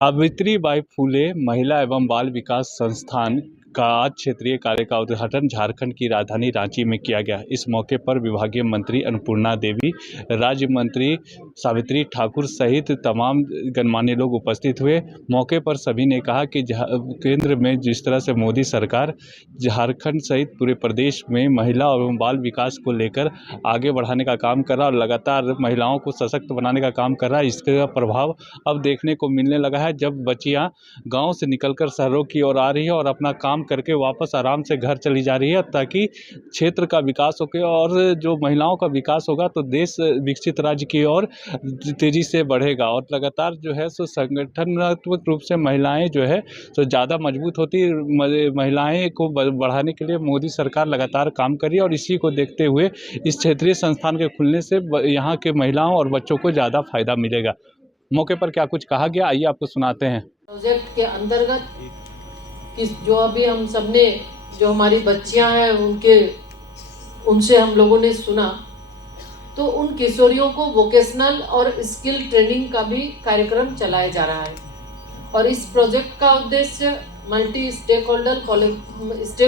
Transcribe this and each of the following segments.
सावित्रीबाई फुले महिला एवं बाल विकास संस्थान का आज क्षेत्रीय कार्य का उद्घाटन झारखंड की राजधानी रांची में किया गया। इस मौके पर विभागीय मंत्री अन्नपूर्णा देवी, राज्य मंत्री सावित्री ठाकुर सहित तमाम गणमान्य लोग उपस्थित हुए। मौके पर सभी ने कहा कि केंद्र में जिस तरह से मोदी सरकार झारखंड सहित पूरे प्रदेश में महिला एवं बाल विकास को लेकर आगे बढ़ाने का काम कर रहा है और लगातार महिलाओं को सशक्त बनाने का काम कर रहा है, इसका प्रभाव अब देखने को मिलने लगा है। जब बच्चियां गांव से निकलकर शहरों की ओर आ रही है और अपना काम करके वापस आराम से घर चली जा रही है, ताकि क्षेत्र का विकास हो और जो महिलाओं का विकास होगा तो देश विकसित राज्य की ओर तेजी से बढ़ेगा। और लगातार जो है सो संगठनात्मक रूप से महिलाएं जो है तो ज़्यादा मजबूत होती, महिलाएं को बढ़ाने के लिए मोदी सरकार लगातार काम कर रही है और इसी को देखते हुए इस क्षेत्रीय संस्थान के खुलने से यहाँ के महिलाओं और बच्चों को ज़्यादा फायदा मिलेगा। मौके पर क्या कुछ कहा गया, आइए आपको सुनाते हैं। प्रोजेक्ट के अंतर्गत जो अभी हम सबने जो हमारी बच्चियां हैं उनसे हम लोगों ने सुना, तो उन किशोरियों को वोकेशनल और स्किल ट्रेनिंग का भी कार्यक्रम चलाया जा रहा है। और इस प्रोजेक्ट का उद्देश्य मल्टी स्टेक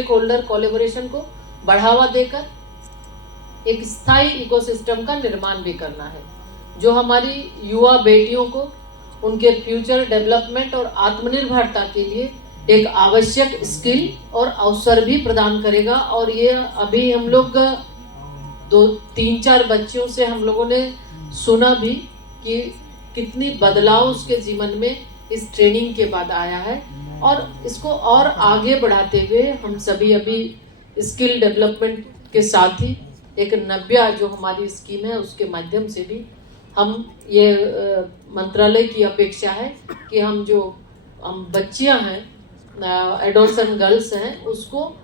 होल्डर कोलैबोरेशन को बढ़ावा देकर एक स्थायी इकोसिस्टम का निर्माण भी करना है, जो हमारी युवा बेटियों को उनके फ्यूचर डेवलपमेंट और आत्मनिर्भरता के लिए एक आवश्यक स्किल और अवसर भी प्रदान करेगा। और ये अभी हम लोग 2-3-4 बच्चियों से हम लोगों ने सुना भी कि कितनी बदलाव उसके जीवन में इस ट्रेनिंग के बाद आया है। और इसको और आगे बढ़ाते हुए हम सभी अभी स्किल डेवलपमेंट के साथ ही एक नव्या जो हमारी स्कीम है उसके माध्यम से भी हम ये मंत्रालय की अपेक्षा है कि हम बच्चियां हैं, एडोल्सेंट गर्ल्स हैं, उसको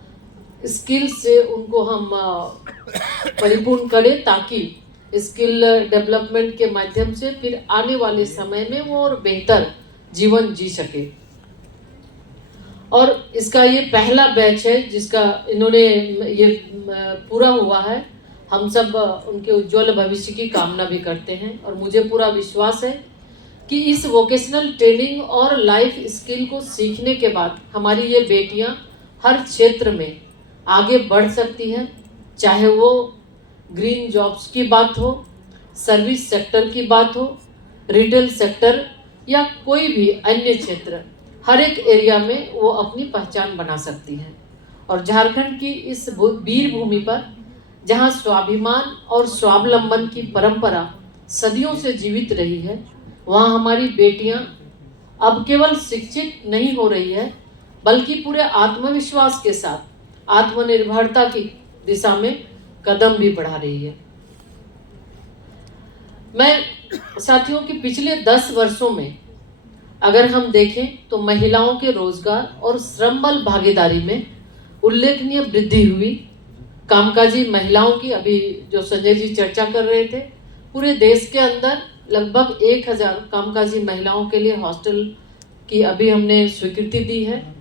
स्किल से उनको हम परिपूर्ण करें, ताकि स्किल डेवलपमेंट के माध्यम से फिर आने वाले समय में वो और बेहतर जीवन जी सके। और इसका ये पहला बैच है जिसका इन्होंने ये पूरा हुआ है। हम सब उनके उज्जवल भविष्य की कामना भी करते हैं और मुझे पूरा विश्वास है कि इस वोकेशनल ट्रेनिंग और लाइफ स्किल को सीखने के बाद हमारी ये बेटियां हर क्षेत्र में आगे बढ़ सकती हैं, चाहे वो ग्रीन जॉब्स की बात हो, सर्विस सेक्टर की बात हो, रिटेल सेक्टर या कोई भी अन्य क्षेत्र, हर एक एरिया में वो अपनी पहचान बना सकती हैं। और झारखंड की इस वीर भूमि पर जहां स्वाभिमान और स्वावलंबन की परंपरा सदियों से जीवित रही है, वहां हमारी बेटियां अब केवल शिक्षित नहीं हो रही है, बल्कि पूरे आत्मविश्वास के साथ आत्मनिर्भरता की दिशा में कदम भी बढ़ा रही है। मैं साथियों कि पिछले 10 वर्षों में अगर हम देखें तो महिलाओं के रोजगार और श्रम बल भागीदारी में उल्लेखनीय वृद्धि हुई। कामकाजी महिलाओं की अभी जो संजय जी चर्चा कर रहे थे, पूरे देश के अंदर लगभग 1000 कामकाजी महिलाओं के लिए हॉस्टल की अभी हमने स्वीकृति दी है।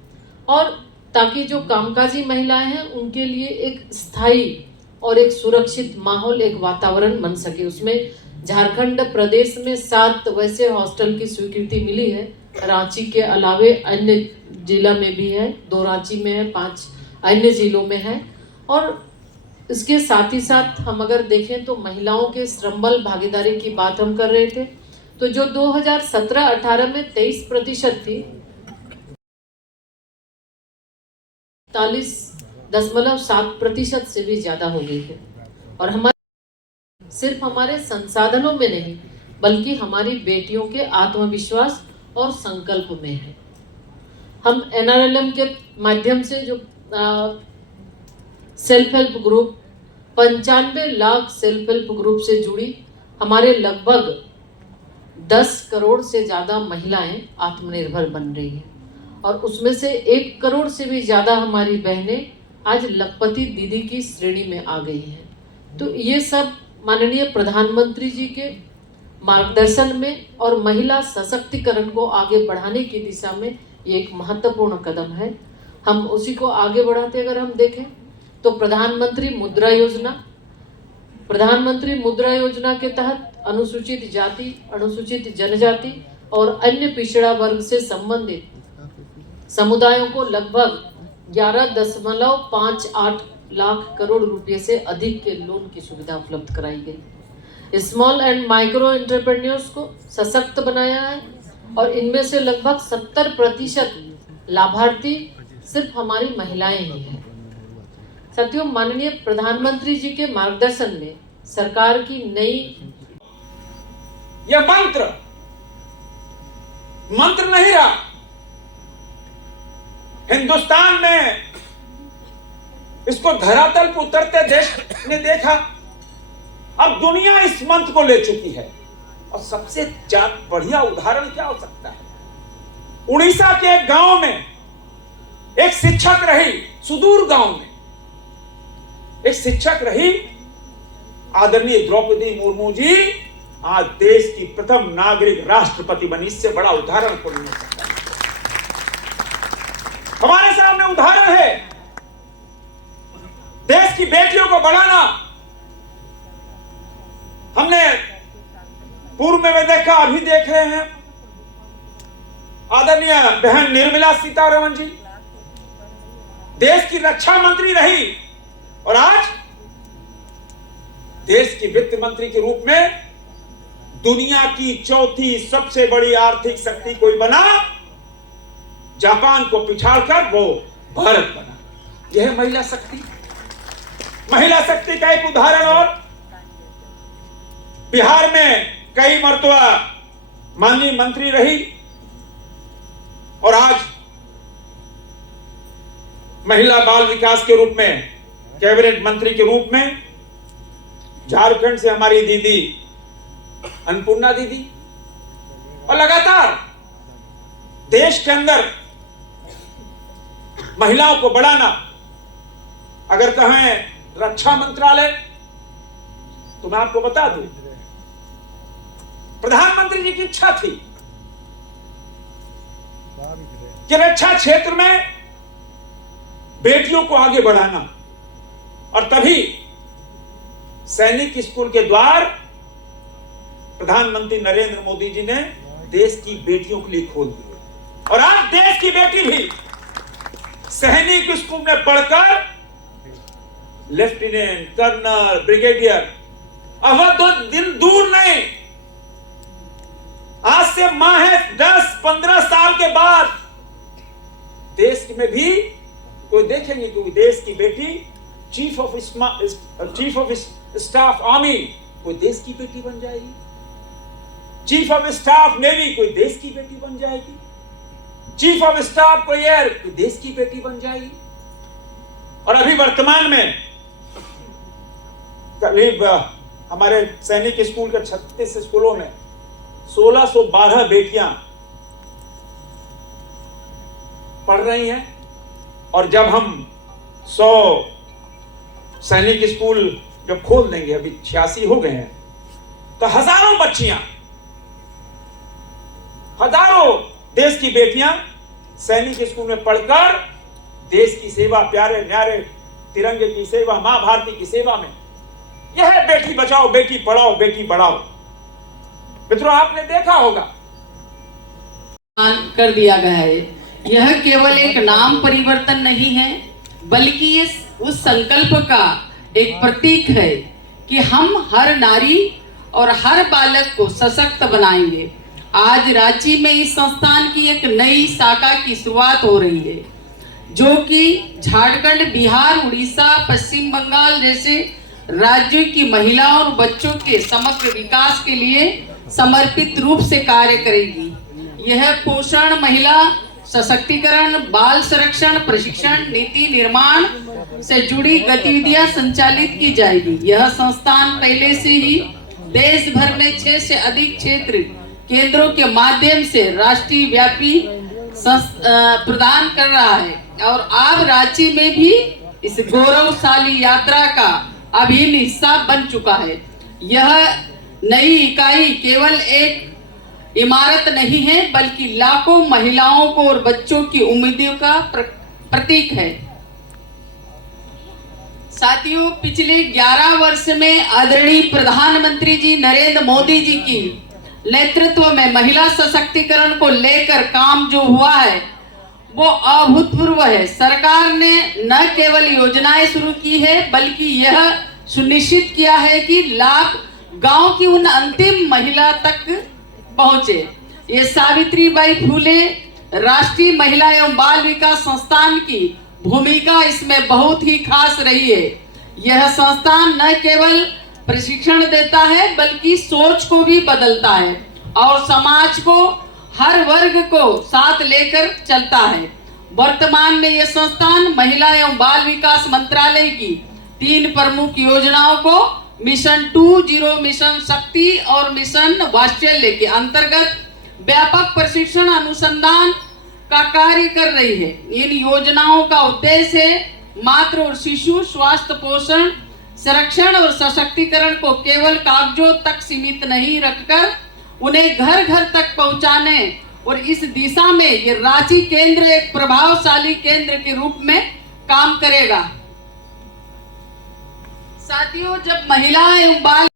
और ताकि जो कामकाजी महिलाएं हैं उनके लिए एक स्थायी और एक सुरक्षित माहौल, एक वातावरण बन सके। उसमें झारखंड प्रदेश में 7 वैसे हॉस्टल की स्वीकृति मिली है। रांची के अलावे अन्य जिला में भी है, 2 रांची में है, 5 अन्य जिलों में है। और इसके साथ ही साथ हम अगर देखें तो महिलाओं के श्रम बल भागीदारी की बात हम कर रहे थे, तो जो 2017-18 में 23% थी, 43.7% से भी ज्यादा हो गई है। और हमारे सिर्फ हमारे संसाधनों में नहीं, बल्कि हमारी बेटियों के आत्मविश्वास और संकल्प में है। हम NRLM के माध्यम से जो self help group 95 lakh self help group से जुड़ी हमारे लगभग 10 करोड़ से ज़्यादा महिलाएं आत्मनिर्भर बन रही हैं। और उसमें से 1 करोड़ से भी ज़्यादा हमारी बहनें आज लखपति दीदी की श्रेणी में आ गई हैं। तो ये सब माननीय प्रधानमंत्री जी के मार्गदर्शन में और महिला सशक्तिकरण को आगे बढ़ाने की दिशा में ये एक महत्वपूर्ण कदम है। हम उसी को आगे बढ़ाते अगर हम देखें तो प्रधानमंत्री मुद्रा योजना के तहत अनुसूचित जाति, अनुसूचित जनजाति और अन्य पिछड़ा वर्ग से संबंधित समुदायों को लगभग 11.58 लाख करोड़ रुपए से अधिक के लोन की सुविधा उपलब्ध कराई गई। स्मॉल एंड माइक्रो एंटरप्रेन्योर्स को सशक्त बनाया है और इनमें से लगभग 70% लाभार्थी सिर्फ हमारी महिलाएं ही हैं। साथियों, माननीय प्रधानमंत्री जी के मार्गदर्शन में सरकार की नई यह मंत्र नहीं रहा। हिंदुस्तान में इसको धरातल पर उतरते देश ने देखा। अब दुनिया इस मंत्र को ले चुकी है। और सबसे बढ़िया उदाहरण क्या हो सकता है? उड़ीसा के एक गांव में एक शिक्षक रही, सुदूर गांव में एक शिक्षक रही, आदरणीय द्रौपदी मुर्मू जी आज देश की प्रथम नागरिक राष्ट्रपति बनी। इससे बड़ा उदाहरण कोई नहीं हो सकता। हमारे सामने उदाहरण है देश की बेटियों को बढ़ाना। हमने पूर्व में देखा, अभी देख रहे हैं, आदरणीय बहन निर्मला सीतारमण जी देश की रक्षा मंत्री रही और आज देश की वित्त मंत्री के रूप में दुनिया की चौथी सबसे बड़ी आर्थिक शक्ति कोई बना। जापान को पिछाड़कर वो भारत बना। यह है महिला शक्ति। महिला शक्ति का एक उदाहरण और बिहार में कई मर्तबा माननीय मंत्री रही और आज महिला बाल विकास के रूप में कैबिनेट मंत्री के रूप में झारखंड से हमारी दीदी अन्नपूर्णा दीदी। और लगातार देश के अंदर महिलाओं को बढ़ाना, अगर कहें रक्षा मंत्रालय, तो मैं आपको बता दूं प्रधानमंत्री जी की इच्छा थी कि रक्षा क्षेत्र में बेटियों को आगे बढ़ाना और तभी सैनिक स्कूल के द्वार प्रधानमंत्री नरेंद्र मोदी जी ने देश की बेटियों के लिए खोल दिए। और आज देश की बेटी भी सैनिक स्कूल में पढ़कर लेफ्टिनेंट, कर्नल, ब्रिगेडियर, अब तो दिन दूर नहीं, आज से माह 10-15 साल के बाद देश में भी कोई देखेंगे कि देश की बेटी चीफ ऑफ स्टाफ आर्मी कोई देश की बेटी बन जाएगी, चीफ ऑफ स्टाफ नेवी कोई देश की बेटी बन जाएगी, चीफ ऑफ स्टाफ कोई एयर कोई देश की बेटी बन जाएगी। और अभी वर्तमान में करीब हमारे सैनिक स्कूल के 36 स्कूलों में 1612 बेटियां पढ़ रही हैं। और जब हम 100 सैनिक स्कूल जब खोल देंगे, अभी 86 हो गए हैं, तो हजारों बच्चियां, हजारों देश की बेटियां सैनिक स्कूल में पढ़कर देश की सेवा, प्यारे न्यारे तिरंगे की सेवा, मां भारती की सेवा में। यह है बेटी बचाओ, बेटी पढ़ाओ, बेटी बढ़ाओ। मित्रों, आपने देखा होगा कर दिया गया है। यह केवल एक नाम परिवर्तन नहीं है, बल्कि ये उस संकल्प का एक प्रतीक है कि हम हर नारी और हर बालक को सशक्त बनाएंगे। आज रांची में इस संस्थान की एक नई शाखा की शुरुआत हो रही है, जो कि झारखंड, बिहार, उड़ीसा, पश्चिम बंगाल जैसे राज्यों की महिलाओं और बच्चों के समग्र विकास के लिए समर्पित रूप से कार्य करेगी। यह पोषण, महिला सशक्तिकरण, बाल संरक्षण, प्रशिक्षण, नीति निर्माण से जुड़ी गतिविधियां संचालित की जाएगी। यह संस्थान पहले से ही देश भर में 6 से अधिक क्षेत्र केंद्रों के माध्यम से राष्ट्रीय व्यापी प्रदान कर रहा है और अब रांची में भी इस गौरवशाली यात्रा का अभिन्न हिस्सा बन चुका है। यह नई इकाई केवल एक इमारत नहीं है, बल्कि लाखों महिलाओं को और बच्चों की उम्मीदों का प्रतीक है। साथियों, पिछले 11 वर्ष में आदरणीय प्रधानमंत्री जी नरेंद्र मोदी जी की नेतृत्व में महिला सशक्तिकरण को लेकर काम जो हुआ है वो अभूतपूर्व है। सरकार ने न केवल योजनाएं शुरू की है बल्कि यह सुनिश्चित किया है कि लाभ गांव की उन अंतिम महिला तक पहुंचे। ये सावित्रीबाई फूले राष्ट्रीय महिला एवं बाल विकास संस्थान की भूमिका इसमें बहुत ही खास रही है। यह संस्थान न केवल प्रशिक्षण देता है बल्कि सोच को भी बदलता है और समाज को हर वर्ग को साथ लेकर चलता है। वर्तमान में यह संस्थान महिला एवं बाल विकास मंत्रालय की 3 प्रमुख योजनाओं को मिशन 2.0, मिशन शक्ति और मिशन वात्सल्य के अंतर्गत व्यापक प्रशिक्षण अनुसंधान का कार्य कर रही है। इन योजनाओं का उद्देश्य है मातृ और शिशु स्वास्थ्य, पोषण, संरक्षण और सशक्तिकरण को केवल कागजों तक सीमित नहीं रखकर उन्हें घर घर तक पहुंचाने और इस दिशा में ये रांची केंद्र एक प्रभावशाली केंद्र के रूप में काम करेगा। साथियों, जब महिला एवं बाल